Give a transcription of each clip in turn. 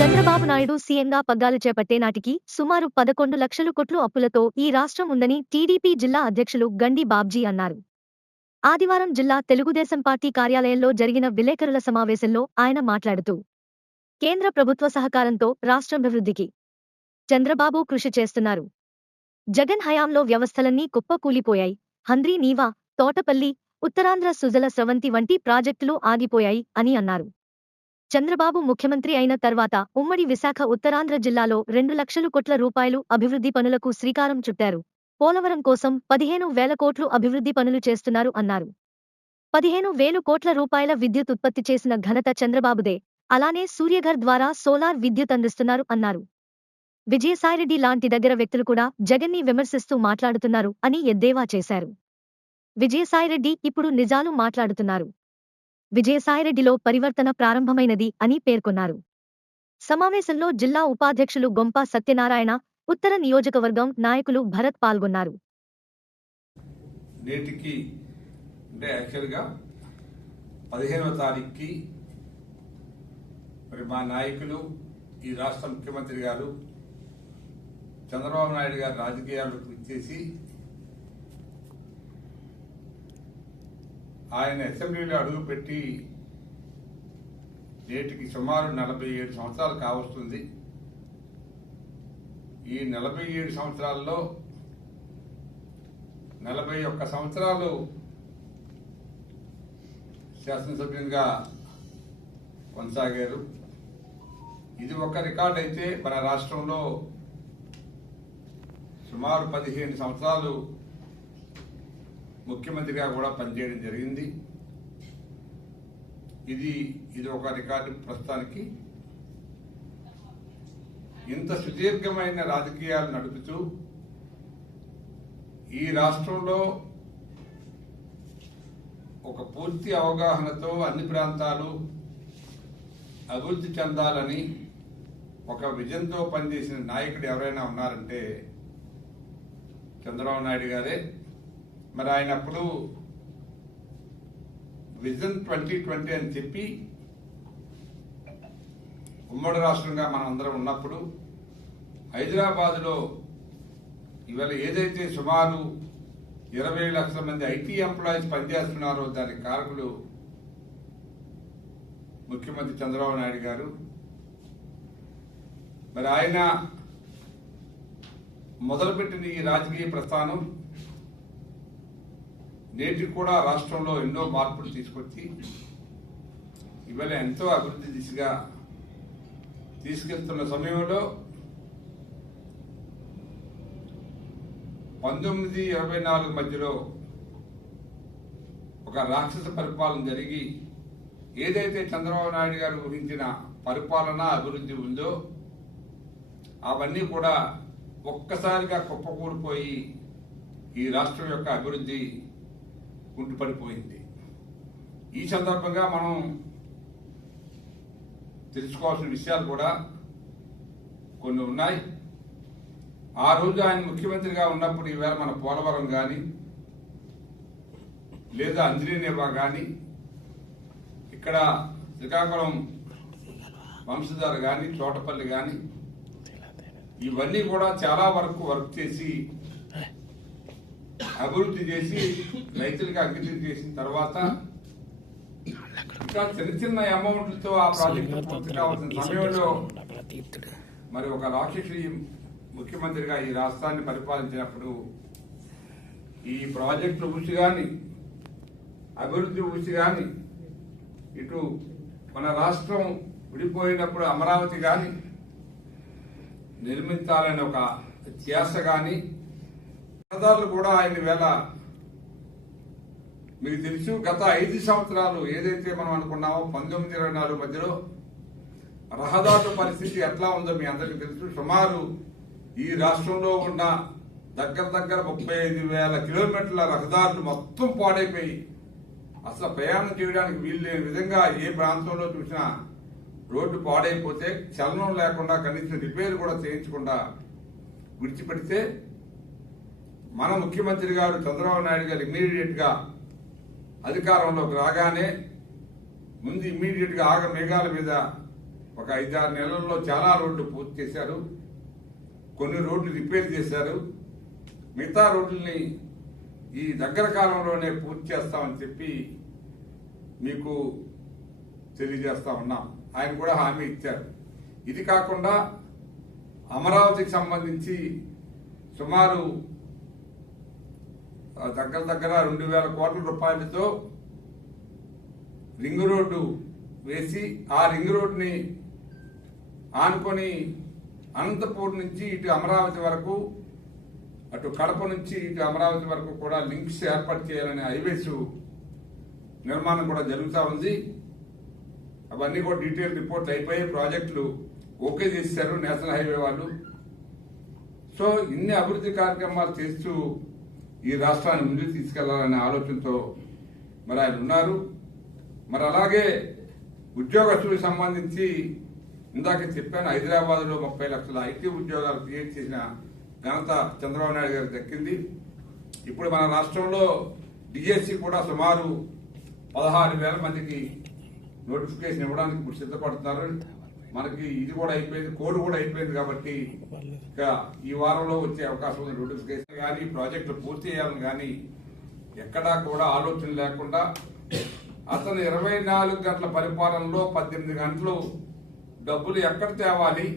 చంద్రబాబు నాయుడు సీఎంగా పగ్గాలు చేపట్టే నాటికి సుమారు పదకొండు లక్షలు కోట్లు అప్పులతో ఈ రాష్ట్రం ఉందని టీడీపీ జిల్లా అధ్యక్షులు గండి బాబ్జీ అన్నారు. ఆదివారం జిల్లా తెలుగుదేశం పార్టీ కార్యాలయంలో జరిగిన విలేకరుల సమావేశంలో ఆయన మాట్లాడుతూ కేంద్ర ప్రభుత్వ సహకారంతో రాష్ట్రాభివృద్ధికి చంద్రబాబు కృషి చేస్తున్నారు. జగన్ హయాంలో వ్యవస్థలన్నీ కుప్పకూలిపోయాయి. హంద్రీ నీవా తోటపల్లి ఉత్తరాంధ్ర సుజల స్రవంతి వంటి ప్రాజెక్టులు ఆగిపోయాయి అని అన్నారు. చంద్రబాబు ముఖ్యమంత్రి అయిన తర్వాత ఉమ్మడి విశాఖ ఉత్తరాంధ్ర జిల్లాలో రెండు లక్షలు కోట్ల రూపాయలు అభివృద్ధి పనులకు శ్రీకారం చుట్టారు. పోలవరం కోసం పదిహేను వేల కోట్లు అభివృద్ధి పనులు చేస్తున్నారు అన్నారు. పదిహేను వేలు కోట్ల రూపాయల విద్యుత్ ఉత్పత్తి చేసిన ఘనత చంద్రబాబుదే. అలానే సూర్యఘర్ ద్వారా సోలార్ విద్యుత్ అందిస్తున్నారు అన్నారు. విజయసాయిరెడ్డి లాంటి దగ్గర వ్యక్తులు కూడా జగన్ని విమర్శిస్తూ మాట్లాడుతున్నారు అని ఎద్దేవా చేశారు. విజయసాయిరెడ్డి ఇప్పుడు నిజాలు మాట్లాడుతున్నారు. విజయసాయిరెడ్డిలో పరివర్తన ప్రారంభమైనది అని పేర్కొన్నారు. సమావేశంలో జిల్లా ఉపాధ్యక్షులు గొంప సత్యనారాయణ ఉత్తర నియోజకవర్గం నాయకులు భరత్ పాల్గొన్నారు. నేటికి అంటే యాక్చువల్గా పదిహేనవ తారీఖుకి మరి మా నాయకులు ఈ రాష్ట్ర ముఖ్యమంత్రి గారు చంద్రబాబు నాయుడు గారు రాజకీయాలకు ఇచ్చేసి ఆయన అసెంబ్లీలో అడుగుపెట్టి నేటికి సుమారు నలభై ఏడు సంవత్సరాలు కావస్తుంది. ఈ నలభై ఏడు సంవత్సరాల్లో నలభై ఒక్క సంవత్సరాలు శాసనసభ్యునిగా కొనసాగారు. ఇది ఒక రికార్డ్ అయితే మన రాష్ట్రంలో సుమారు పదిహేను సంవత్సరాలు ముఖ్యమంత్రిగా కూడా పనిచేయడం జరిగింది. ఇది ఇది ఒక రికార్డు ప్రస్తుతానికి. ఇంత సుదీర్ఘమైన రాజకీయాలు నడుపుతూ ఈ రాష్ట్రంలో ఒక పూర్తి అవగాహనతో అన్ని ప్రాంతాలు అభివృద్ధి చెందాలని ఒక విజన్తో పనిచేసిన నాయకుడు ఎవరైనా ఉన్నారంటే చంద్రబాబు నాయుడు గారే. మరి ఆయన అప్పుడు విజన్ ట్వంటీ ట్వంటీ అని చెప్పి ఉమ్మడి రాష్ట్రంగా మనం అందరం ఉన్నప్పుడు హైదరాబాదులో ఇవాళ ఏదైతే సుమారు ఇరవై లక్షల మంది ఐటీ ఎంప్లాయీస్ పనిచేస్తున్నారో దానికి కారకులు ముఖ్యమంత్రి చంద్రబాబు నాయుడు గారు. మరి ఆయన మొదలుపెట్టిన ఈ రాజకీయ ప్రస్థానం నేటికి కూడా రాష్ట్రంలో ఎన్నో మార్పులు తీసుకొచ్చి ఇవాళ ఎంతో అభివృద్ధి దిశగా తీసుకెళ్తున్న సమయంలో పంతొమ్మిది ఇరవై నాలుగు మధ్యలో ఒక రాక్షస పరిపాలన జరిగి ఏదైతే చంద్రబాబు నాయుడు గారు ఊహించిన పరిపాలన అభివృద్ధి ఉందో అవన్నీ కూడా ఒక్కసారిగా కుప్పకూలిపోయి ఈ రాష్ట్రం యొక్క అభివృద్ధి కుంటుపడిపోయింది ఈ సందర్భంగా మనం తెలుసుకోవాల్సిన విషయాలు కూడా కొన్ని ఉన్నాయి. ఆ రోజు ఆయన ముఖ్యమంత్రిగా ఉన్నప్పుడు ఈవేళ మన పోలవరం కానీ లేదా అంజనీనివా కానీ ఇక్కడ శ్రీకాకుళం వంశధార కానీ చోటపల్లి కానీ ఇవన్నీ కూడా చాలా వరకు వర్క్ చేసి అభివృద్ధి చేసి రైతులకు అంకితం చేసిన తర్వాత ఇంకా చిన్న చిన్న అమౌంట్లతో ఆ ప్రాజెక్టు పూర్తి కావాల్సిన సమయంలో మరి ఒక రాక్షసి ముఖ్యమంత్రిగా ఈ రాష్ట్రాన్ని పరిపాలించినప్పుడు ఈ ప్రాజెక్టులు ఊసి కానీ అభివృద్ధి ఊసి కానీ ఇటు మన రాష్ట్రం విడిపోయినప్పుడు అమరావతి కానీ నిర్మించాలని ఒక ధ్యాస కానీ రహదారులు కూడా ఆయన వేళ మీకు తెలుసు గత ఐదు సంవత్సరాలు ఏదైతే మనం అనుకున్నామో పంతొమ్మిది ఇరవై నాలుగు మధ్యలో రహదారుల పరిస్థితి ఎట్లా ఉందో మీ అందరికీ తెలుసు. సుమారు ఈ రాష్ట్రంలో ఉన్న దగ్గర దగ్గర ముప్పై ఐదు వేల కిలోమీటర్ల రహదారులు మొత్తం పాడైపోయి అసలు ప్రయాణం చేయడానికి వీలు లేని విధంగా ఏ ప్రాంతంలో చూసినా రోడ్డు పాడైపోతే చలనం లేకుండా కనీసం రిపేర్ కూడా చేయించకుండా విడిచిపెడితే మన ముఖ్యమంత్రి గారు చంద్రబాబు నాయుడు గారు ఇమీడియట్గా అధికారంలోకి రాగానే ముందు ఇమీడియట్గా ఆగ మేఘాల మీద ఒక ఐదారు నెలల్లో చాలా రోడ్లు పూర్తి చేశారు. కొన్ని రోడ్లు రిపేర్ చేశారు. మిగతా రోడ్లని ఈ దగ్గర కాలంలోనే పూర్తి చేస్తామని చెప్పి మీకు తెలియజేస్తా ఉన్నాం. ఆయన కూడా హామీ ఇచ్చారు. ఇది కాకుండా అమరావతికి సంబంధించి సుమారు దగ్గర దగ్గర రెండు వేల కోట్ల రూపాయలతో రింగ్ రోడ్డు వేసి ఆ రింగ్ రోడ్డుని ఆనుకొని అనంతపూర్ నుంచి ఇటు అమరావతి వరకు అటు కడప నుంచి ఇటు అమరావతి వరకు కూడా లింక్స్ ఏర్పాటు చేయాలనే హైవేస్ నిర్మాణం కూడా జరుగుతూ ఉంది. అవన్నీ కూడా డీటెయిల్ రిపోర్ట్ అయిపోయి ప్రాజెక్టులు ఓకే చేశారు నేషనల్ హైవే వాళ్ళు. సో ఇన్ని అభివృద్ధి కార్యక్రమాలు చేస్తూ ఈ రాష్ట్రాన్ని ముందుకు తీసుకెళ్ళాలనే ఆలోచనతో మరి ఆయన ఉన్నారు. మరి అలాగే ఉద్యోగస్తులకు సంబంధించి ఇందాక చెప్పాను హైదరాబాద్లో ముప్పై లక్షల ఐటీ ఉద్యోగాలు క్రియేట్ చేసిన ఘనత చంద్రబాబు నాయుడు గారికి దక్కింది. ఇప్పుడు మన రాష్ట్రంలో డిఎస్సి కూడా సుమారు పదహారు వేల మందికి నోటిఫికేషన్ ఇవ్వడానికి ఇప్పుడు సిద్ధపడుతున్నారు. మనకి ఇది కూడా అయిపోయింది కోడ్ కూడా అయిపోయింది కాబట్టి ఇక ఈ వారంలో వచ్చే అవకాశం ఉంది నోటిఫికేషన్. కానీ ప్రాజెక్టులు పూర్తి చేయాలని కానీ ఎక్కడా కూడా ఆలోచన లేకుండా అతను ఇరవై నాలుగు గంటల పరిపాలనలో పద్దెనిమిది గంటలు డబ్బులు ఎక్కడ తేవాలి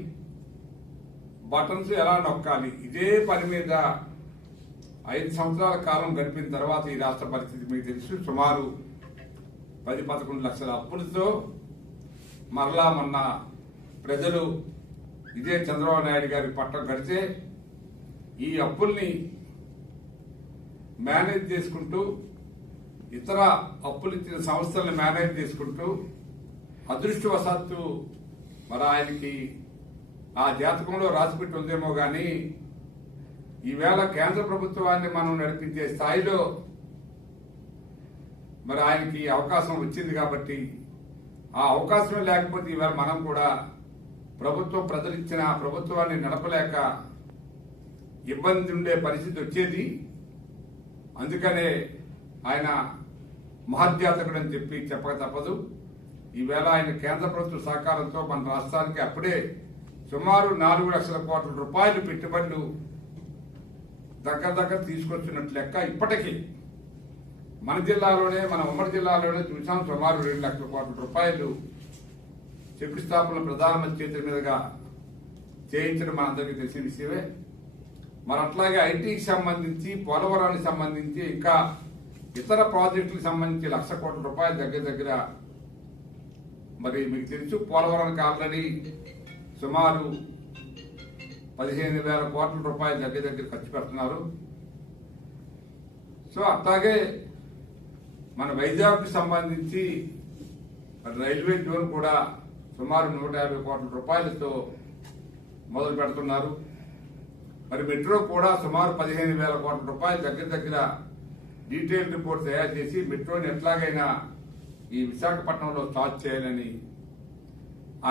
బటన్స్ ఎలా నొక్కాలి ఇదే పని మీద ఐదు సంవత్సరాల కాలం గడిపిన తర్వాత ఈ రాష్ట్ర పరిస్థితి మీకు తెలుసు. సుమారు పది పదకొండు లక్షల. అప్పులతో మరలా మొన్న ప్రజలు ఇదే చంద్రబాబు నాయుడు గారి పట్టం కడితే ఈ అప్పుల్ని మేనేజ్ చేసుకుంటూ ఇతర అప్పులు ఇచ్చిన సంస్థలను మేనేజ్ చేసుకుంటూ అదృష్టవశాత్తు మరి ఆయనకి ఆ జాతకంలో రాసిపెట్టి ఉందేమో కానీ ఈవేళ కేంద్ర ప్రభుత్వాన్ని మనం నడిపించే స్థాయిలో మరి ఆయనకి అవకాశం వచ్చింది కాబట్టి ఆ అవకాశం లేకపోతే ఈవేళ మనం కూడా ప్రభుత్వం ప్రజలు ఇచ్చిన ప్రభుత్వాన్ని నడపలేక ఇబ్బంది ఉండే పరిస్థితి వచ్చేది. అందుకనే ఆయన మహర్జాతకుడు అని చెప్పి చెప్పక తప్పదు. ఈవేళ ఆయన కేంద్ర ప్రభుత్వ సహకారంతో మన రాష్ట్రానికి అప్పుడే సుమారు నాలుగు లక్షల కోట్ల రూపాయలు పెట్టుబడులు దగ్గర దగ్గర తీసుకొచ్చినట్టు లెక్క ఇప్పటికీ మన జిల్లాలోనే మన ఉమ్మడి జిల్లాలోనే చూసాం సుమారు రెండు లక్షల కోట్ల రూపాయలు శంకుస్థాపన ప్రధానమంత్రి చేతుల మీదుగా చేయించడం మనందరికీ తెలిసిన విషయమే. మరి అట్లాగే ఐటీకి సంబంధించి పోలవరానికి సంబంధించి ఇంకా ఇతర ప్రాజెక్టులకు సంబంధించి లక్ష కోట్ల రూపాయలు దగ్గర దగ్గర మరి మీకు తెలుసు పోలవరానికి ఆల్రెడీ సుమారు పదిహేను వేల కోట్ల రూపాయలు దగ్గర దగ్గర ఖర్చు పెడుతున్నారు. సో అట్లాగే మన వైజాగ్కి సంబంధించి రైల్వే జోన్ కూడా సుమారు నూట యాభై కోట్ల రూపాయలతో మొదలు పెడుతున్నారు. మరి మెట్రో కూడా సుమారు పదిహేను వేల కోట్ల రూపాయల దగ్గర దగ్గర డీటెయిల్ రిపోర్ట్ తయారు చేసి మెట్రోని ఎట్లాగైనా ఈ విశాఖపట్నంలో స్టార్ట్ చేయాలని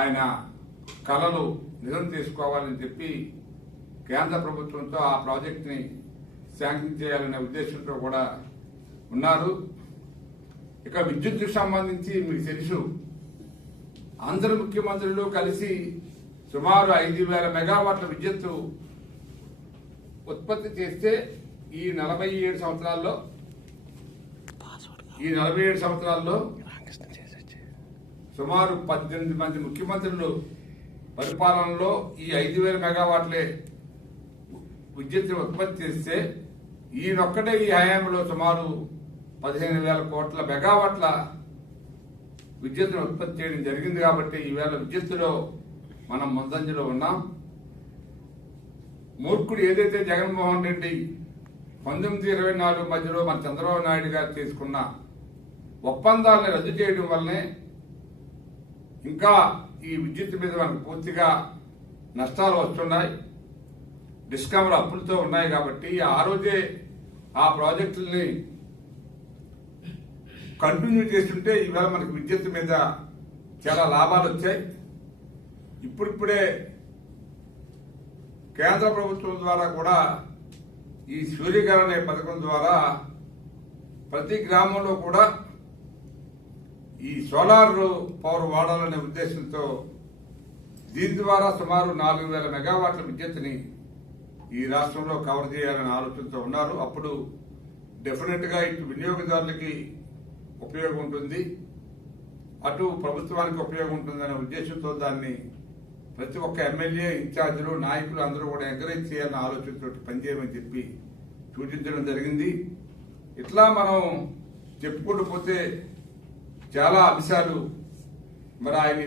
ఆయన కళలు నిజం చేసుకోవాలని చెప్పి కేంద్ర ప్రభుత్వంతో ఆ ప్రాజెక్ట్ని శాంక్షన్ చేయాలనే ఉద్దేశంతో కూడా ఉన్నారు. ఇక విద్యుత్కు సంబంధించి మీకు తెలుసు. అందరు ముఖ్యమంత్రులు కలిసి సుమారు ఐదు వేల మెగావాట్ల విద్యుత్తు ఉత్పత్తి చేస్తే ఈ నలభై ఏడు సంవత్సరాల్లో ఈ నలభై ఏడు సంవత్సరాల్లో సుమారు పద్దెనిమిది మంది ముఖ్యమంత్రులు పరిపాలనలో ఈ ఐదు వేల మెగావాట్లే విద్యుత్ ఉత్పత్తి చేస్తే ఈయనొక్కటే ఈ హయాంలో సుమారు పదిహేను వేల కోట్ల మెగావాట్ల విద్యుత్తును ఉత్పత్తి చేయడం జరిగింది కాబట్టి ఈవేళ విద్యుత్తులో మనం ముందంజలో ఉన్నాం. మూర్ఖుడు ఏదైతే జగన్మోహన్ రెడ్డి పంతొమ్మిది ఇరవై నాలుగు మధ్యలో మన చంద్రబాబు నాయుడు గారు తీసుకున్న ఒప్పందాలను రద్దు చేయడం వల్లనే ఇంకా ఈ విద్యుత్ మీద మనకు పూర్తిగా నష్టాలు వస్తున్నాయి. డిస్కమ్లు అప్పులతో ఉన్నాయి కాబట్టి ఆ రోజే ఆ ప్రాజెక్టుల్ని కంటిన్యూ చేస్తుంటే ఈవేళ మనకు విద్యుత్ మీద చాలా లాభాలు వచ్చాయి. ఇప్పుడిప్పుడే కేంద్ర ప్రభుత్వం ద్వారా కూడా ఈ సూర్యకరణ అనే పథకం ద్వారా ప్రతి గ్రామంలో కూడా ఈ సోలార్ పవర్ వాడాలనే ఉద్దేశంతో దీని ద్వారా సుమారు నాలుగు వేల మెగావాట్ల విద్యుత్ని ఈ రాష్ట్రంలో కవర్ చేయాలనే ఆలోచనతో ఉన్నారు. అప్పుడు డెఫినెట్గా ఇటు వినియోగదారులకి ఉపయోగం ఉంటుంది అటు ప్రభుత్వానికి ఉపయోగం ఉంటుందనే ఉద్దేశంతో దాన్ని ప్రతి ఒక్క ఎమ్మెల్యే ఇన్ఛార్జీలు నాయకులు అందరూ కూడా ఎంకరేజ్ చేయాలన్న ఆలోచనతో పనిచేయమని చెప్పి సూచించడం జరిగింది. ఇట్లా మనం చెప్పుకుంటూ పోతే చాలా అంశాలు మరి ఆయన